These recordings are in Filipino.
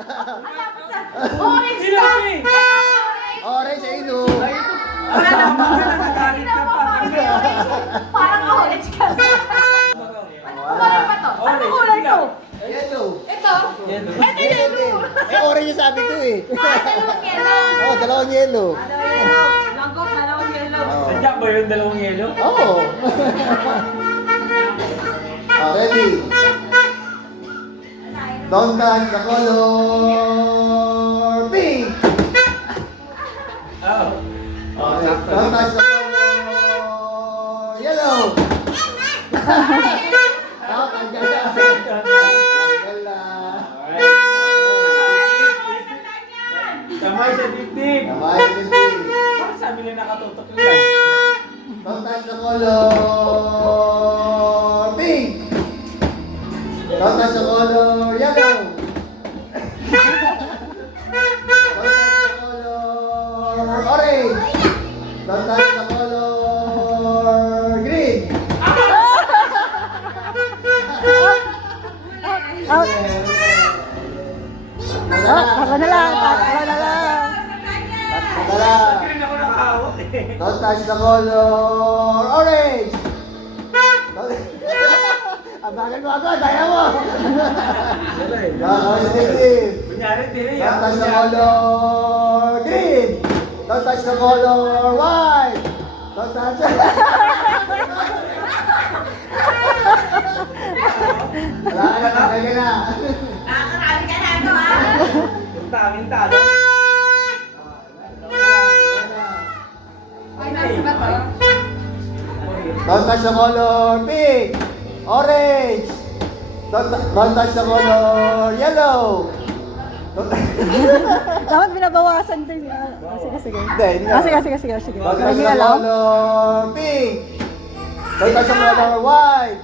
Orange Sino ka! eh? Orange sa ino. Wala na ba? Nagagalit ka pa. Parang orange ka. Ano kulay ba to? Ano kulay to? Yellow. Ito? Yellow. Ito yellow. Orange yung sabi ko eh. Dalawang yellow. Oh, dalawang yellow. Dalawang yellow. Langkot, dalawang yellow. Sadya ba yung dalawang yelo? Oh. Ready? Don't touch the color pink. Oo. Okay. Don't touch the color yellow. Oh, tanggal na. Tanggal na. Kamay sa dibdib. Kamay sa dibdib. Bakit sabi nila nakatutok yung light? Don't touch the color pink. Don't touch the color yellow. Don't touch the color orange. Don't touch the color green. Out. Ako na lang. Ako na lang. Tara. Hindi rin ako nakahawak eh. Don't touch the color orange. Abagan mo ako, daya mo. Wala eh. Kamay sa dibdib. Kunyari, tiri Don't touch the color green. Don't touch the color white. Don't touch the... Wala ka na, kaya na. Nakakarami ka na ito, ha? Minta. Ay, nasa ba to? Don't touch the color pink. Orange. Don't touch the color yellow. Dapat binabawasan din. Sige. Hindi na. Sige. Don't touch Lagi the alaw. color pink. Don't touch the color white.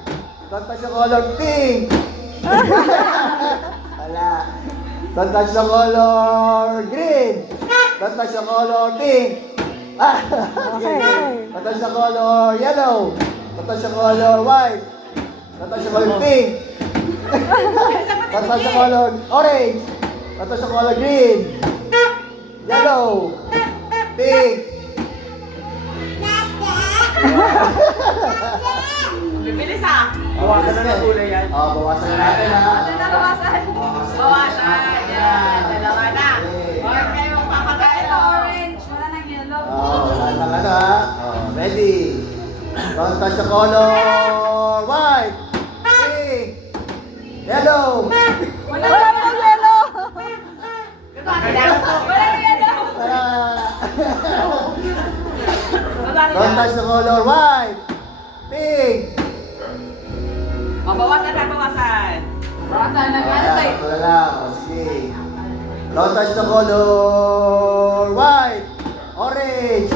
Don't touch the color pink. Wala. Don't touch the color green. Don't touch the color pink. Okay. Don't touch the color yellow. Don't touch the color white. Don't touch the color pink. Don't touch the color orange. Don't touch the color green. Yellow. Pink. Bibilis, ha? Bawasan na ng kulay yan. Oh, bawasan na natin ha. Ano na bawasan? Bawasan. Yan. Dalawa na. Huwag kayong papakain. Ito, orange. Wala nang yellow. Oh, wala nang ano ha. Oh, ready. Don't touch the color white. Pink. Yellow. Wala Wala nang pang yelo. Wala nang yellow. Don't touch the color white. Pink. Bawasan na, bawasan. Bawasan na. Ano tayo? Wala lang. O, sige. Don't touch the color white. Orange.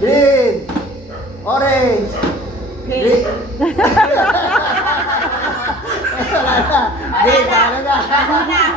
Green. Orange. Green. Wala na. Green, wala na.